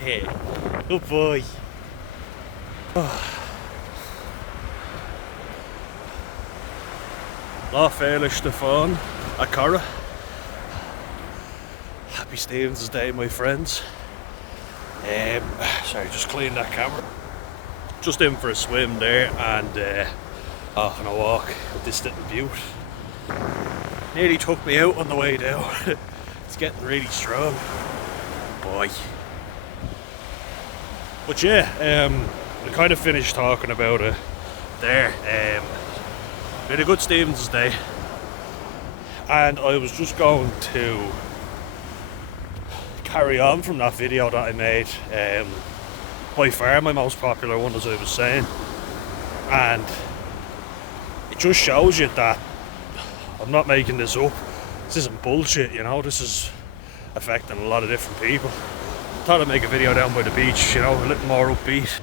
Hey, good boy. Lá féile Stefan a Cara. Happy Stevens' Day, my friends. Sorry, just clean that camera. Just in for a swim there and off on a walk with this little beaut. Nearly took me out on the way down. It's getting really strong. Boy. But yeah, I kind of finished talking about it there. Been a good Stevens' Day, and I was just going to carry on from that video that I made. By far my most popular one, as I was saying, and it just shows you that I'm not making this up. This isn't bullshit, you know. This is affecting a lot of different people. Thought I'd make a video down by the beach, you know, a little more upbeat.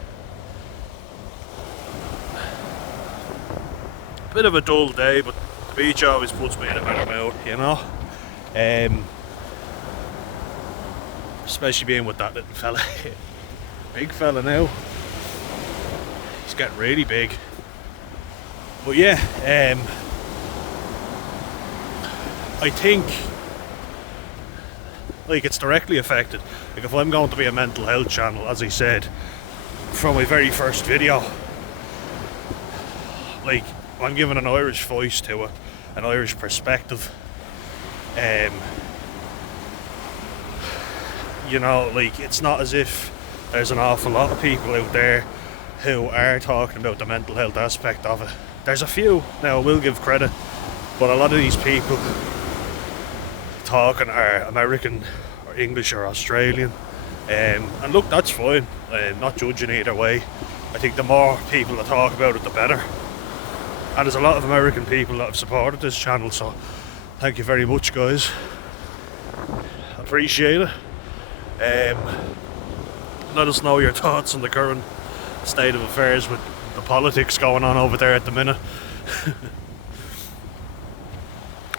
Bit of a dull day, but the beach always puts me in a better mood, you know. Especially being with that little fella. Big fella now. He's getting really big. But yeah, I think like it's directly affected. Like if I'm going to be a mental health channel, as I said from my very first video, like I'm giving an Irish voice to it, an Irish perspective. You know, like it's not as if there's an awful lot of people out there who are talking about the mental health aspect of it. There's a few, now I will give credit, but a lot of these people talking are American or English or Australian. And look, that's fine. Not judging either way. I think the more people that talk about it, the better. And there's a lot of American people that have supported this channel, so thank you very much, guys. Appreciate it. Let us know your thoughts on the current state of affairs with the politics going on over there at the minute.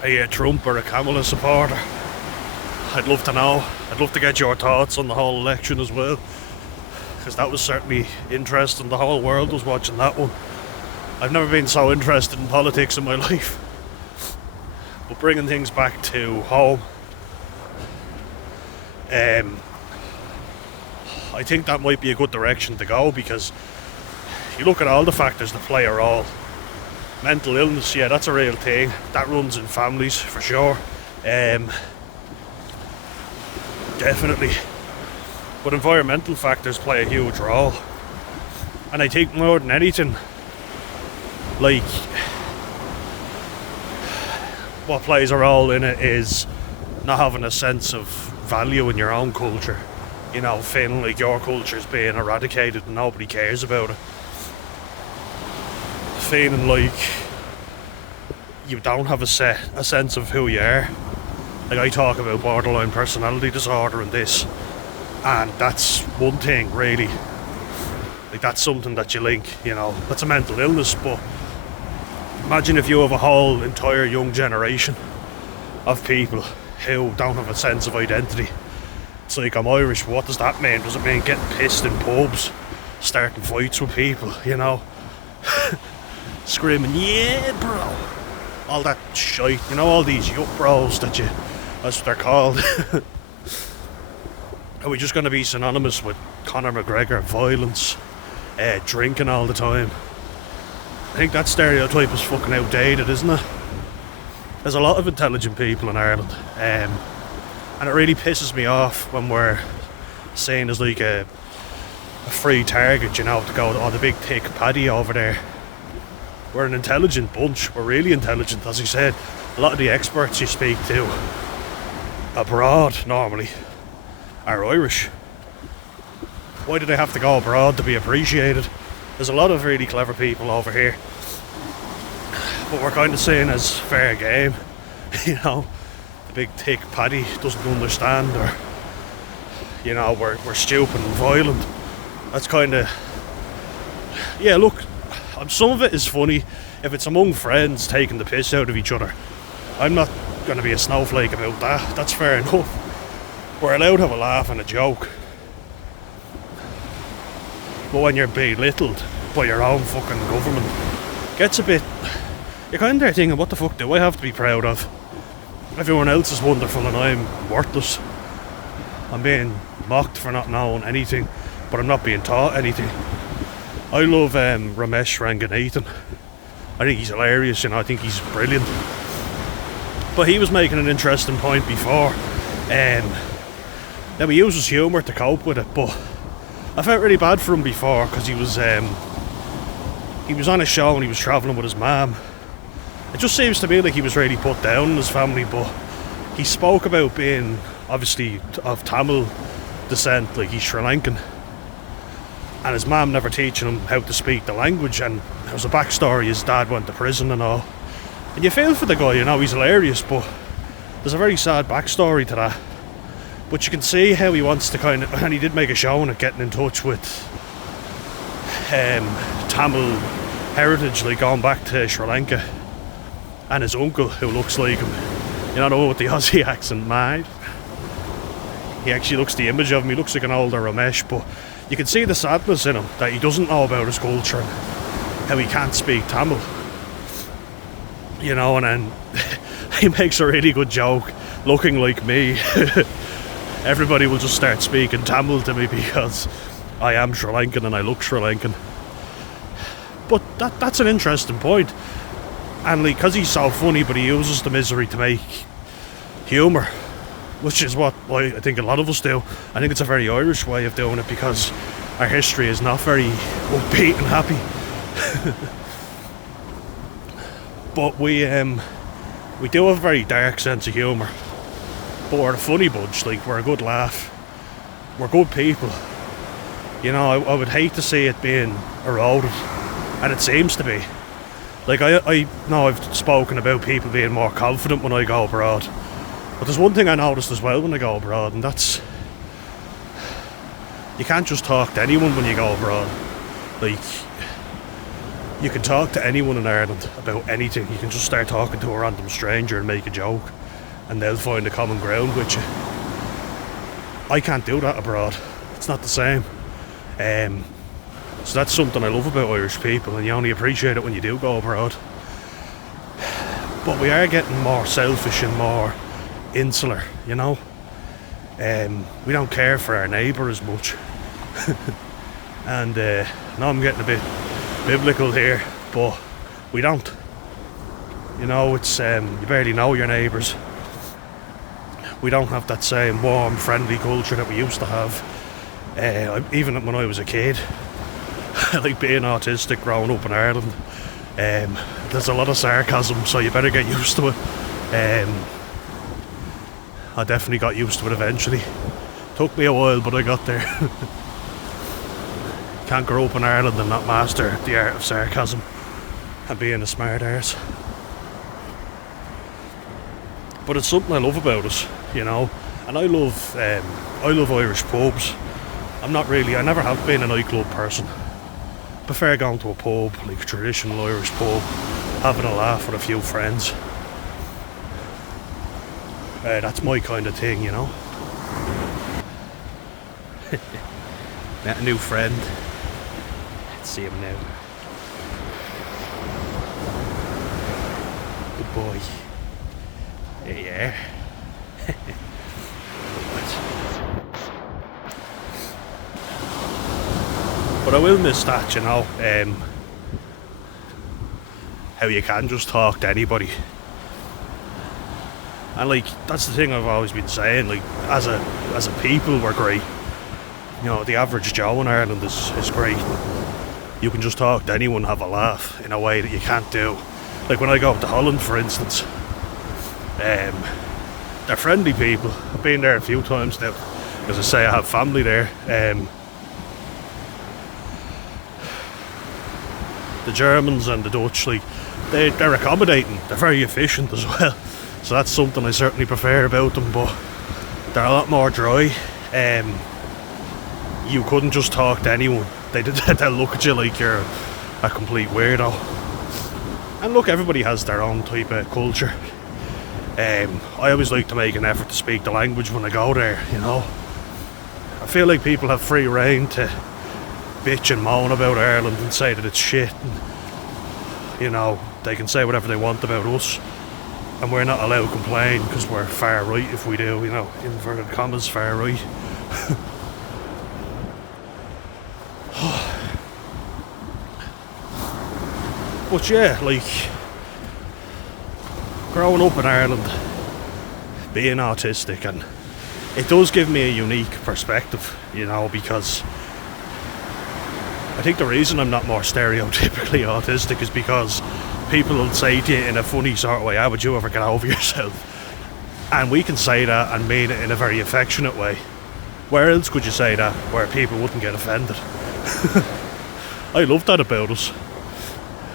Are you a Trump or a Kamala supporter? I'd love to know. I'd love to get your thoughts on the whole election as well, because that was certainly interesting. The whole world was watching that one. I've never been so interested in politics in my life. But bringing things back to home, I think that might be a good direction to go, because you look at all the factors that play a role. Mental illness, yeah, that's a real thing. That runs in families for sure. Definitely. But environmental factors play a huge role. And I think more than anything, like, what plays a role in it is not having a sense of value in your own culture. You know, feeling like your culture is being eradicated and nobody cares about it. Feeling like you don't have a sense of who you are. Like I talk about borderline personality disorder and this, and that's one thing really. Like that's something that you link, you know, that's a mental illness. But imagine if you have a whole entire young generation of people who don't have a sense of identity. It's like, I'm Irish, what does that mean? Does it mean getting pissed in pubs, starting fights with people, you know? Screaming, yeah bro, all that shite, you know, all these yup bros that's what they're called. Are we just going to be synonymous with Conor McGregor, violence, drinking all the time? I think that stereotype is fucking outdated, isn't it? There's a lot of intelligent people in Ireland, and it really pisses me off when we're seen as like a free target, you know, to go, oh, the big thick paddy over there. We're an intelligent bunch, we're really intelligent, as I said. A lot of the experts you speak to abroad normally are Irish. Why do they have to go abroad to be appreciated? There's a lot of really clever people over here, but we're kind of seen as fair game. You know, the big thick paddy doesn't understand, or you know, we're stupid and violent. That's kind of, yeah, look, some of it is funny if it's among friends taking the piss out of each other. I'm not going to be a snowflake about that. That's fair enough. We're allowed to have a laugh and a joke. But when you're belittled by your own fucking government, gets a bit... You're kind of there thinking, what the fuck do I have to be proud of? Everyone else is wonderful and I'm worthless. I'm being mocked for not knowing anything, but I'm not being taught anything. I love Ramesh Ranganathan. I think he's hilarious, you know, I think he's brilliant. But he was making an interesting point before. Now he uses humour to cope with it, but I felt really bad for him before because he was on a show and he was travelling with his mum. It just seems to me like he was really put down in his family, but he spoke about being obviously of Tamil descent, like he's Sri Lankan, and his mum never teaching him how to speak the language, and there was a backstory, his dad went to prison and all, and you feel for the guy, you know, he's hilarious, but there's a very sad backstory to that. But you can see how he wants to kind of, and he did make a show on it, getting in touch with Tamil heritage, like going back to Sri Lanka, and his uncle who looks like him, you know, the one with the Aussie accent, mate. He actually looks the image of him, he looks like an older Ramesh, but you can see the sadness in him, that he doesn't know about his culture and how he can't speak Tamil. You know, and then he makes a really good joke, looking like me. Everybody will just start speaking Tamil to me because I am Sri Lankan and I look Sri Lankan. But that's an interesting point. And like, because he's so funny, but he uses the misery to make humour, which is what I think a lot of us do. I think it's a very Irish way of doing it because our history is not very upbeat and happy. But we do have a very dark sense of humour. But we're a funny bunch, like we're a good laugh. We're good people. You know, I would hate to see it being eroded, and it seems to be. Like I know I've spoken about people being more confident when I go abroad, but there's one thing I noticed as well when I go abroad, and that's you can't just talk to anyone when you go abroad. Like, you can talk to anyone in Ireland about anything. You can just start talking to a random stranger and make a joke, and they'll find a common ground with you. I can't do that abroad. It's not the same. So that's something I love about Irish people, and you only appreciate it when you do go abroad. But we are getting more selfish and more insular, you know. We don't care for our neighbour as much. And now I'm getting a bit biblical here, but we don't. You know, it's you barely know your neighbours. We don't have that same warm, friendly culture that we used to have. Even when I was a kid, like being autistic, growing up in Ireland, there's a lot of sarcasm, so you better get used to it. I definitely got used to it eventually. Took me a while, but I got there. Can't grow up in Ireland and not master the art of sarcasm and being a smart arse. But it's something I love about us, you know. And I love Irish pubs. I never have been a nightclub person. Prefer going to a pub, like a traditional Irish pub, having a laugh with a few friends. That's my kind of thing, you know. Met a new friend. Let's see him now. Good boy. There you are. But I will miss that, you know. How you can just talk to anybody. And like, that's the thing I've always been saying, like, as a people we're great. You know, the average Joe in Ireland is great. You can just talk to anyone, have a laugh in a way that you can't do. Like when I go up to Holland, for instance, they're friendly people. I've been there a few times now. As I say, I have family there. The Germans and the Dutch, like, they're accommodating. They're very efficient as well. So that's something I certainly prefer about them, but they're a lot more dry. You couldn't just talk to anyone. They'll look at you like you're a complete weirdo. And look, everybody has their own type of culture. I always like to make an effort to speak the language when I go there, you know. I feel like people have free reign to bitch and moan about Ireland and say that it's shit. And, you know, they can say whatever they want about us, and we're not allowed to complain because we're far right if we do, you know, inverted commas, far right. But yeah, like, growing up in Ireland, being autistic, and it does give me a unique perspective, you know, because I think the reason I'm not more stereotypically autistic is because people will say to you in a funny sort of way, how would you ever get over yourself? And we can say that and mean it in a very affectionate way. Where else could you say that where people wouldn't get offended? I love that about us.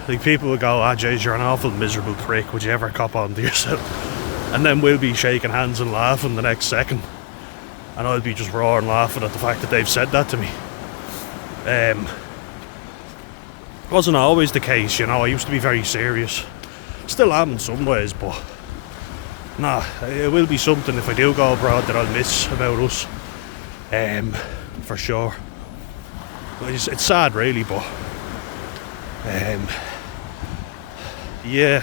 Like, people will go, Jays, you're an awful miserable prick, would you ever cop on to yourself? And then we'll be shaking hands and laughing the next second, and I'll be just roaring laughing at the fact that they've said that to me. Wasn't always the case, you know. I used to be very serious, still am in some ways, but nah, it will be something if I do go abroad that I'll miss about us, for sure. It's sad really, but yeah,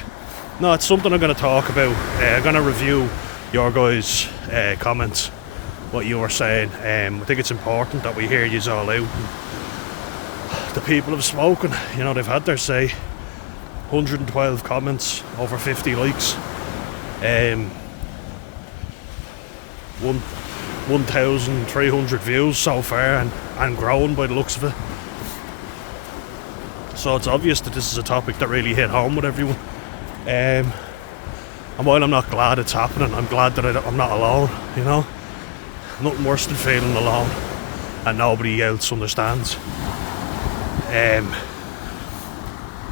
no, it's something I'm going to talk about. I'm going to review your guys' comments, what you were saying. I think it's important that we hear yous all out. The people have spoken, you know, they've had their say. 112 comments, over 50 likes, 1,300 views so far, and growing by the looks of it. So it's obvious that this is a topic that really hit home with everyone. And while I'm not glad it's happening, I'm glad that I'm not alone, you know. Nothing worse than feeling alone and nobody else understands.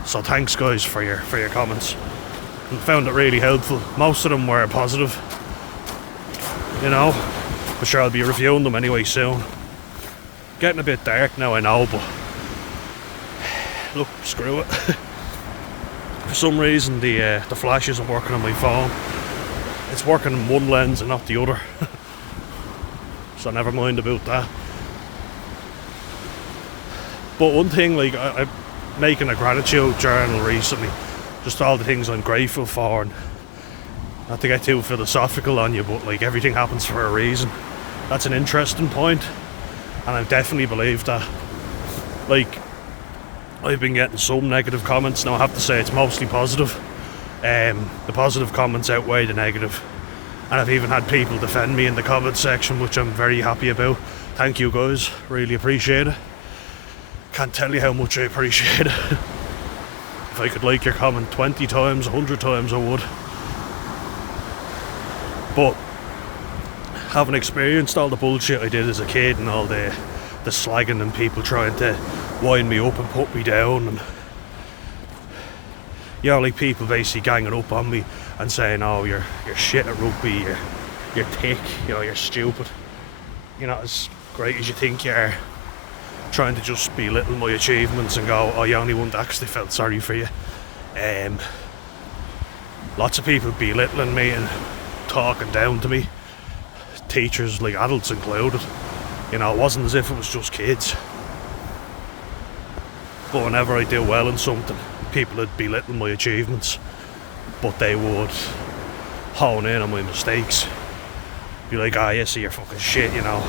So thanks guys for your comments. I found it really helpful. Most of them were positive, you know, but sure, I'll be reviewing them anyway soon. Getting a bit dark now, I know, but look, screw it. For some reason the flash isn't working on my phone. It's working in one lens and not the other. So never mind about that. But one thing, like, I'm making a gratitude journal recently, just all the things I'm grateful for, and not to get too philosophical on you, but like, everything happens for a reason. That's an interesting point, and I definitely believe that. Like, I've been getting some negative comments now. I have to say it's mostly positive. The positive comments outweigh the negative, and I've even had people defend me in the comment section, which I'm very happy about. Thank you guys, really appreciate it. Can't tell you how much I appreciate it. If I could like your comment 20 times, 100 times, I would. But having experienced all the bullshit I did as a kid, and all the slagging and people trying to wind me up and put me down, and, you know, like, people basically ganging up on me and saying, oh, you're shit at rugby, you're thick, you know, you're stupid, you're not as great as you think you are. Trying to just belittle my achievements and go, oh, you're the only one that actually felt sorry for you. Lots of people belittling me and talking down to me, teachers, like adults included. You know, it wasn't as if it was just kids. But whenever I do well in something, people would belittle my achievements, but they would hone in on my mistakes. Be like, ah, yes, you're fucking shit, you know.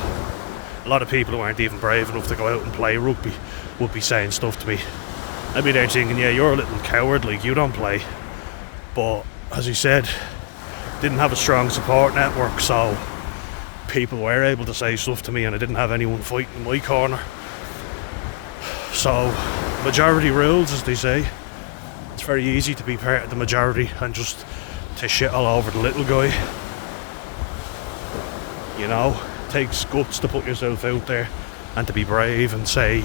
A lot of people who aren't even brave enough to go out and play rugby would be saying stuff to me. I'd be there thinking, yeah, you're a little coward, like, you don't play. But as I said, didn't have a strong support network, so people were able to say stuff to me, and I didn't have anyone fighting in my corner. So majority rules, as they say. It's very easy to be part of the majority and just to shit all over the little guy. You know, it takes guts to put yourself out there and to be brave and say,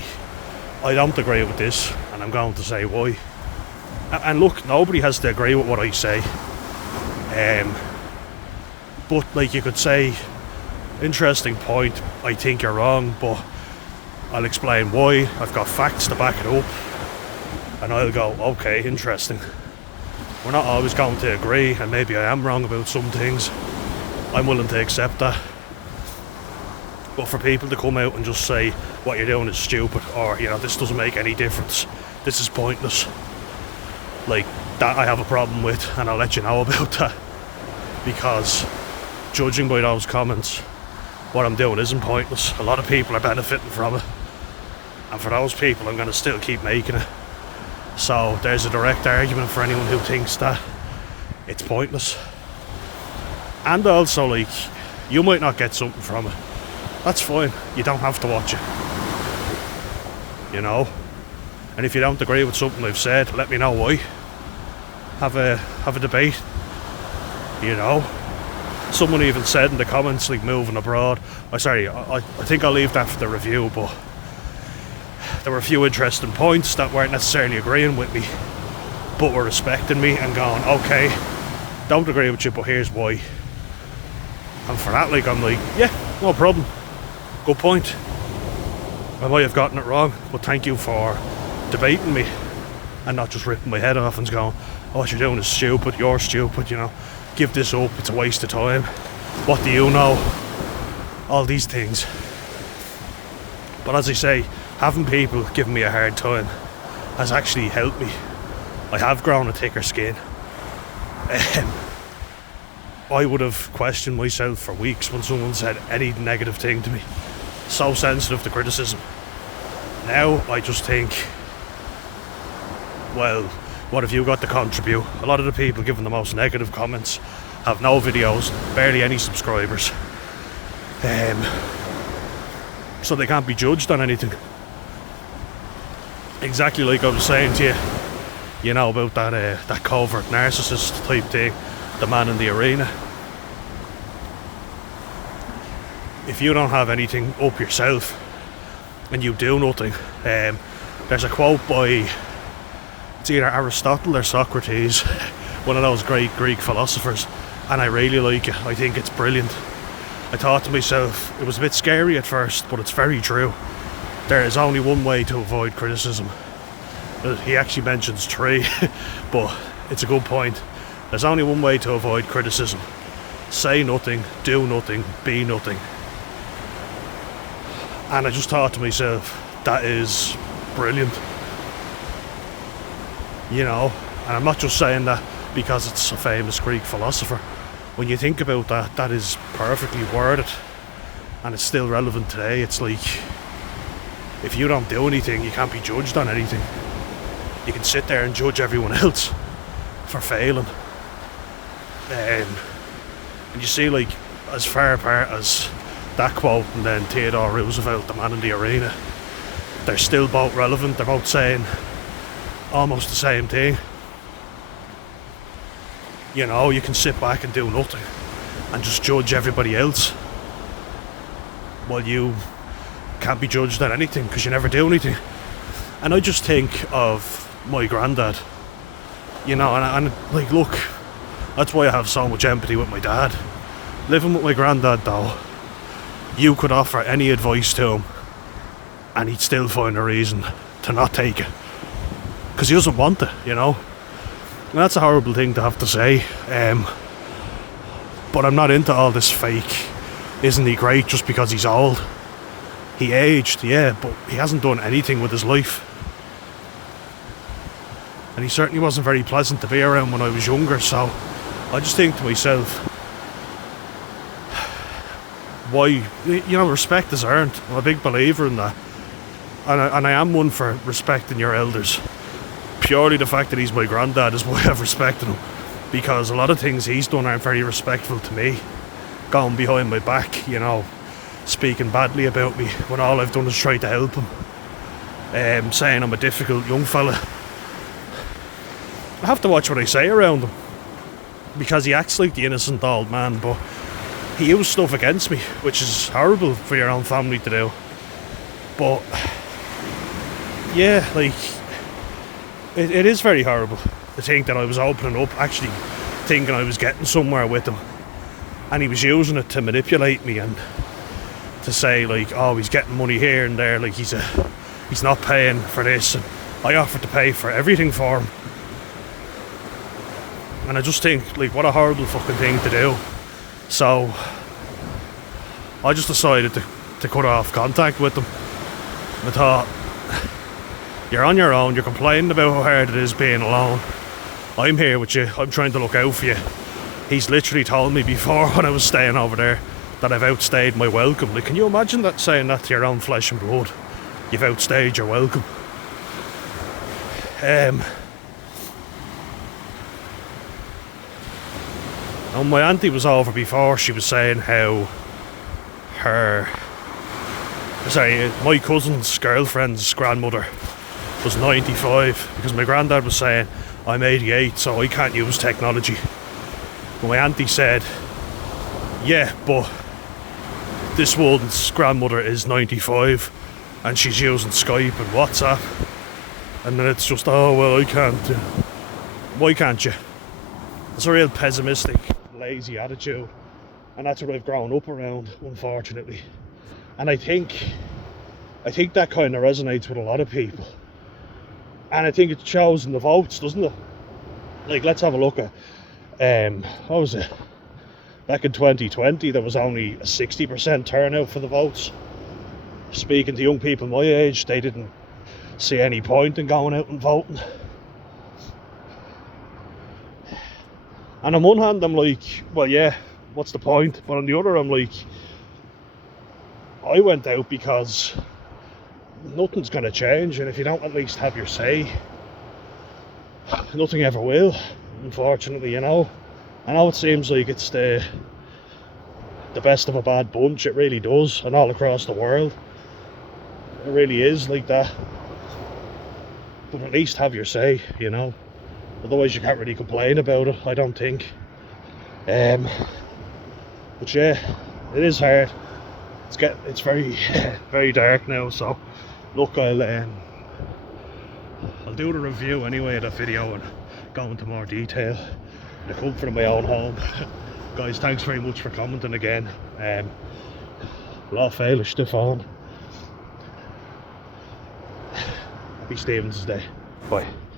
I don't agree with this, and I'm going to say why. And look, nobody has to agree with what I say. But, like, you could say, interesting point, I think you're wrong, but I'll explain why. I've got facts to back it up. And I'll go, okay, interesting. We're not always going to agree, and maybe I am wrong about some things. I'm willing to accept that. But for people to come out and just say what you're doing is stupid, or this doesn't make any difference, this is pointless, like that I have a problem with, and I'll let you know about that. Because judging by those comments, what I'm doing isn't pointless. A lot of people are benefiting from it, and for those people I'm going to still keep making it. So there's a direct argument for anyone who thinks that it's pointless. And also, like, you might not get something from it. That's fine. You don't have to watch it. And if you don't agree with something I've said, let me know why. Have a debate. Someone even said in the comments, like, moving abroad. I think I'll leave that for the review, but there were a few interesting points that weren't necessarily agreeing with me, but were respecting me and going, okay, don't agree with you, but here's why. And for that, like, I'm like, yeah, no problem. Good point. I might have gotten it wrong, but thank you for debating me and not just ripping my head off and going, oh, what you're doing is stupid, you're stupid, give this up, it's a waste of time. What do you know? All these things. But as I say, having people giving me a hard time has actually helped me. I have grown a thicker skin. I would have questioned myself for weeks when someone said any negative thing to me. So sensitive to criticism. Now I just think, well, what have you got to contribute? A lot of the people giving the most negative comments have no videos, barely any subscribers. So they can't be judged on anything. Exactly like I was saying to you, about that covert narcissist type thing, the man in the arena. If you don't have anything up yourself and you do nothing, there's a quote by, it's either Aristotle or Socrates, one of those great Greek philosophers, and I really like it. I think it's brilliant. I thought to myself, it was a bit scary at first, but it's very true. There is only one way to avoid criticism. He actually mentions three, but it's a good point. There's only one way to avoid criticism. Say nothing, do nothing, be nothing. And I just thought to myself, that is brilliant. And I'm not just saying that because it's a famous Greek philosopher. When you think about that, that is perfectly worded, and it's still relevant today. It's like, if you don't do anything, you can't be judged on anything. You can sit there and judge everyone else for failing. And you see, like, as far apart as that quote and then Theodore Roosevelt, the man in the arena, they're still both relevant. They're both saying almost the same thing. You can sit back and do nothing and just judge everybody else, while you can't be judged on anything because you never do anything. And I just think of my granddad, and like, look, that's why I have so much empathy with my dad. Living with my granddad, though, you could offer any advice to him and he'd still find a reason to not take it because he doesn't want it. And that's a horrible thing to have to say, but I'm not into all this fake, isn't he great just because he's old. He aged, yeah, but he hasn't done anything with his life. And he certainly wasn't very pleasant to be around when I was younger, so I just think to myself, why, respect is earned. I'm a big believer in that. And I am one for respecting your elders. Purely the fact that he's my granddad is why I've respected him. Because a lot of things he's done aren't very respectful to me. Going behind my back, speaking badly about me when all I've done is try to help him. Saying I'm a difficult young fella. I have to watch what I say around him. Because he acts like the innocent old man, but he used stuff against me, which is horrible for your own family to do. But yeah, like, it is very horrible to think that I was opening up, actually thinking I was getting somewhere with him, and he was using it to manipulate me and to say, like, oh, he's getting money here and there, like he's not paying for this, and I offered to pay for everything for him. And I just think, like, what a horrible fucking thing to do. So I just decided to to cut off contact with them. I thought, you're on your own, you're complaining about how hard it is being alone. I'm here with you, I'm trying to look out for you. He's literally told me before when I was staying over there that I've outstayed my welcome. Like, can you imagine that, saying that to your own flesh and blood? You've outstayed your welcome. And my auntie was over before, she was saying how my cousin's girlfriend's grandmother was 95, because my granddad was saying, I'm 88, so I can't use technology. And my auntie said, yeah, but this woman's grandmother is 95 and she's using Skype and WhatsApp. And then it's just, oh, well, I can't. Why can't you? It's a real pessimistic, lazy attitude. And that's what I've grown up around, unfortunately. And I think that kind of resonates with a lot of people. And I think it shows in the votes, doesn't it? Like, let's have a look at, what was it? Back in 2020, there was only a 60% turnout for the votes. Speaking to young people my age, they didn't see any point in going out and voting. And on one hand, I'm like, well, yeah, what's the point? But on the other, I'm like, I went out because nothing's going to change, and if you don't at least have your say, nothing ever will, unfortunately, you know. I know it seems like it's the best of a bad bunch, it really does, and all across the world. It really is like that. But at least have your say, you know. Otherwise you can't really complain about it, I don't think. But yeah, it is hard. It's very very dark now, so look, I'll do the review anyway of that video and go into more detail. The comfort of my own home. Guys, thanks very much for commenting again. Lá féile Stefan. Happy Stevens' Day. Bye.